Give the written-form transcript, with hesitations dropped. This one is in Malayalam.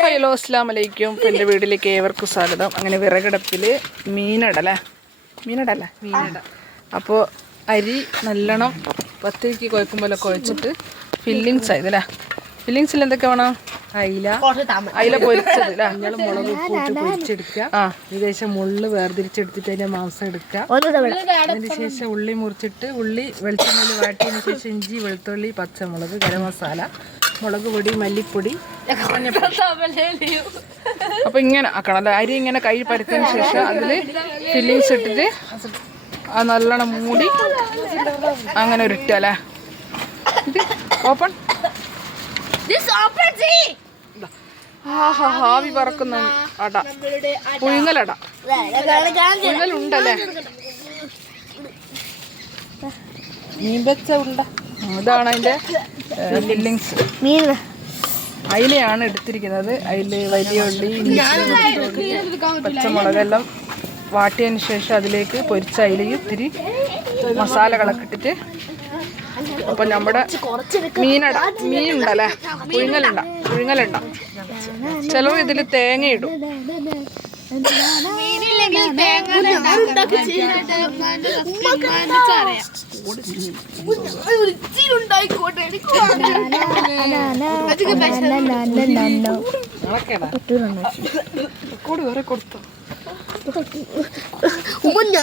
ഹലോ അസ്സലാമു അലൈക്കും. എൻ്റെ വീട്ടിലേക്ക് ഏവർക്കും സ്വാഗതം. അങ്ങനെ വിറകടപ്പിൽ മീനട. അപ്പോൾ അരി നല്ലോണം പത്തിരിക്ക് കുഴക്കുമ്പോൾ കുഴച്ചിട്ട് ഫില്ലിങ്സ് ആയതല്ലേ. ഫില്ലിങ്സിൽ എന്തൊക്കെ വേണം? അയില പൊരിച്ചത് ഞങ്ങൾ മുളക് ഉപ്പിട്ട് പൊരിച്ചെടുക്കുക. ഏകദേശം മുള്ള് വേർതിരിച്ചെടുത്തിട്ട് അതിന്റെ മാംസം എടുക്കുക. അതിന് ശേഷം ഉള്ളി മുറിച്ചിട്ട് ഉള്ളി വെളിച്ചെണ്ണയിൽ വാട്ടിയതിന് ശേഷം ഇഞ്ചി, വെളുത്തുള്ളി, പച്ചമുളക്, ഗരം മസാല, മുളക് പൊടി, മല്ലിപ്പൊടി, അപ്പോൾ ഇങ്ങനെ ആക്കണം അല്ലേ. അരി ഇങ്ങനെ കൈ പരത്തിയതിന് ശേഷം അതിൽ ഫില്ലിങ്സ് ഇട്ടിട്ട് അത് നല്ലോണം മൂടി അങ്ങനെ ഉരുട്ടല്ലേ. ഇത് ഓപ്പൺ. ആവി പറക്കുന്ന അട, പുഴുങ്ങലട. പുഴുങ്ങലുണ്ടല്ലേ, മീൻപച്ച ഉണ്ട. ഇതാണ് അതിൻ്റെ ഫില്ലിങ്സ്. അയിലയാണ് എടുത്തിരിക്കുന്നത്. അതിൽ വലിയ ഉള്ളി, പച്ചമുളകെല്ലാം വാട്ടിയതിന് ശേഷം അതിലേക്ക് പൊരിച്ച അയിലയും ഇത്തിരി മസാലകളൊക്കെ ഇട്ടിട്ട്. അപ്പം നമ്മുടെ മീനുണ്ടല്ലേ, പുഴുങ്ങലുണ്ട. ചിലവ് ഇതിൽ തേങ്ങ ഇടും. കൊടുത്തു